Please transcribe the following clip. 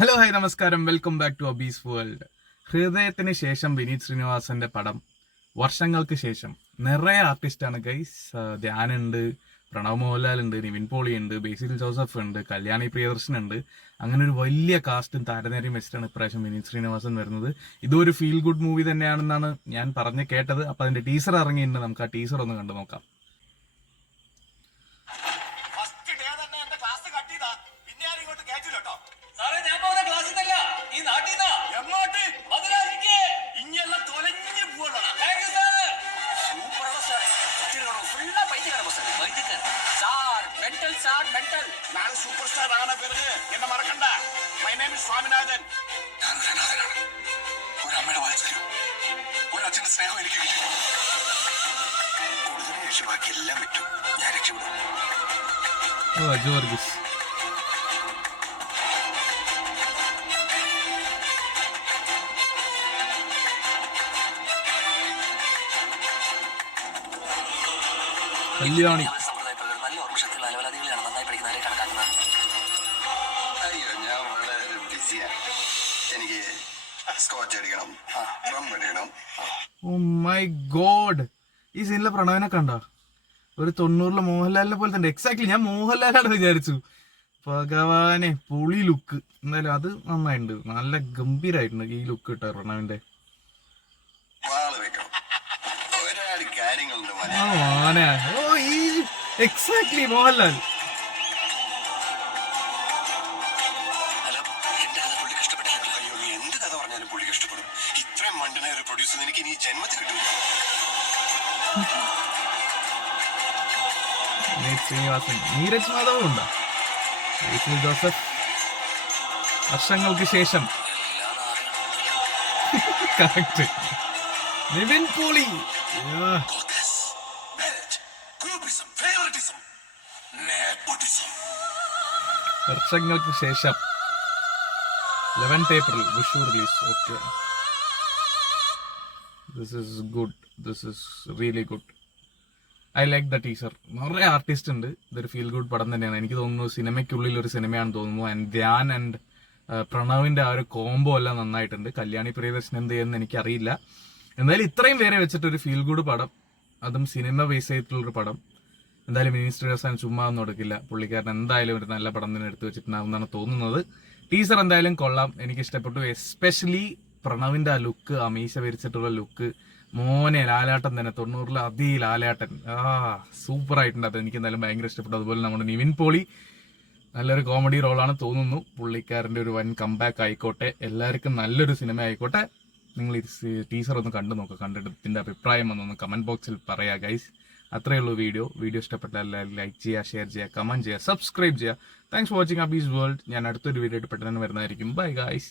Hello hi നമസ്കാരം, welcome back to അബീസ് world. ഹൃദയത്തിന് ശേഷം വിനീത് ശ്രീനിവാസന്റെ പടം, വർഷങ്ങൾക്ക് ശേഷം. നിറയെ ആർട്ടിസ്റ്റാണ് ഗൈസ്. ധ്യാനുണ്ട്, പ്രണവ് മോഹൻലാൽ ഉണ്ട്, നിവിൻ പോളി ഉണ്ട്, ബേസിൽ ജോസഫ് ഉണ്ട്, കല്യാണി പ്രിയദർശൻ ഉണ്ട്. അങ്ങനെ ഒരു വലിയ കാസ്റ്റും താരനിരയും വെച്ചിട്ടാണ് ഇപ്രാവശ്യം വിനീത് ശ്രീനിവാസൻ വരുന്നത്. ഇതൊരു ഫീൽ ഗുഡ് മൂവി തന്നെയാണെന്നാണ് ഞാൻ പറഞ്ഞ് കേട്ടത്. അപ്പൊ അതിന്റെ ടീസർ ഇറങ്ങിയിട്ടുണ്ട്. നമുക്ക് ആ ടീസർ ഒന്ന് കണ്ടു നോക്കാം. ನಾನು ಸೂಪರ್ ಸ್ಟಾರ್ ಆಗೋಣ ಬೆರೆದು ಎನ್ನ ಮರಕಂಡ. My name is Swaminathan. ഞാനൊരു അനാഥനാണ്. ഒരു അമ്മയുടെ വാത്സല്യം, ഒരു അച്ഛന്റെ സ്നേഹം എനിക്ക് കിട്ടി. കൂടുതലും രക്ഷ ബാക്കി എല്ലാം പറ്റും. ഞാൻ രക്ഷപ്പെടും. ജോർഗിസ് കല്യാണി. അയ്യോ, ഞാൻ വളരെ ബിസിയാണ്. എനിക്ക് സ്കോച്ച് അടിക്കണം, ഡ്രം അടിക്കണം. ഓ മൈ ഗോഡ്, ഈ സീനിലെ പ്രണവിനെ കണ്ട ഒരു 90-ലെ മോഹൻലാലിനെ പോലെ തന്നെ. എക്സാക്ട്ലി ഞാൻ മോഹൻലാലാണ് വിചാരിച്ചു. ഭഗവാനെ, പൊളി ലുക്ക്. എന്തായാലും അത് നന്നായിട്ടുണ്ട്, നല്ല ഗംഭീരായിട്ടുണ്ട് ഈ ലുക്ക് കിട്ടാ പ്രണവിന്റെ. ഒരുപാട് കാര്യങ്ങളുണ്ട്. ഓ ഈ എക്സാക്ട്ലി മോഹൻലാൽ. ഇത്രയും മണ്ടനായ ഒരു പ്രൊഡ്യൂസർ എനിക്ക് ഇനി ജന്മത്തിൽ കിട്ടും. ശ്രീനിവാസൻ, നീരജ് മാധവും ഉണ്ടോ? ബേസിൽ ജോസഫ്, വർഷങ്ങൾക്ക് ശേഷം. കറക്റ്റ്. നിവിൻ പോളി. വർഷങ്ങൾക്ക് ശേഷം 11th April Vishu release. Okay, this is good, this is really good. I like the teaser. നിറയെ ആർട്ടിസ്റ്റ് ഉണ്ട്. ഇതൊരു ഫീൽ ഗുഡ് പടം തന്നെയാണ്. എനിക്ക് തോന്നുന്നു സിനിമയ്ക്കുള്ളിൽ ഒരു സിനിമയാണെന്ന് തോന്നുന്നു. ആൻഡ് ധ്യാൻ ആൻഡ് പ്രണവിന്റെ ആ ഒരു കോംബോ എല്ലാം നന്നായിട്ടുണ്ട്. കല്യാണി പ്രിയദർശൻ എന്ത് ചെയ്യുന്ന എനിക്കറിയില്ല. എന്തായാലും ഇത്രയും പേരെ വെച്ചിട്ടൊരു ഫീൽ ഗുഡ് പടം, അതും സിനിമ ബേസ് ചെയ്തിട്ടുള്ളൊരു പടം. എന്തായാലും വിനീത് ശ്രീനിവാസൻ ചുമ്മാ ഒന്നും എടുക്കില്ല. പുള്ളിക്കാരൻ എന്തായാലും ഒരു നല്ല പടം തന്നെ എടുത്തു വെച്ചിട്ടുണ്ടാവുമെന്നാണ് തോന്നുന്നത്. ടീസർ എന്തായാലും കൊള്ളാം, എനിക്ക് ഇഷ്ടപ്പെട്ടു. എസ്പെഷ്യലി പ്രണവിന്റെ ആ ലുക്ക്, ആ മീശ വിരിച്ചിട്ടുള്ള ലുക്ക്. മോനെ, ലാലാട്ടൻ തന്നെ, 90-ലെ അതേ ലാലാട്ടൻ. സൂപ്പർ ആയിട്ടുണ്ട്. അത് എനിക്ക് എന്തായാലും ഭയങ്കര ഇഷ്ടപ്പെട്ടു. അതുപോലെ നമ്മുടെ നിവിൻ പോളി നല്ലൊരു കോമഡി റോളാണ് തോന്നുന്നു. പുള്ളിക്കാരന്റെ ഒരു വൻ കംബാക്ക് ആയിക്കോട്ടെ, എല്ലാവർക്കും നല്ലൊരു സിനിമ ആയിക്കോട്ടെ. നിങ്ങൾ ഈ ടീസർ ഒന്ന് കണ്ടു നോക്കുക. കണ്ടിട്ട് ഇതിന്റെ അഭിപ്രായം ഒന്ന് കമന്റ് ബോക്സിൽ പറയാ ഗൈസ്. അത്രയേ ഉള്ളൂ വീഡിയോ. ഇഷ്ടപ്പെട്ടാൽ ലൈക്ക് ചെയ്യുക, ഷെയർ ചെയ്യുക, കമന്റ് ചെയ്യുക, സബ്സ്ക്രൈബ് ചെയ്യുക. Thanks for watching Abees world. ഞാൻ അടുത്തൊരു വീഡിയോ ആയിട്ട് പെട്ടെന്ന് വരുന്നതായിരിക്കും. Bye guys.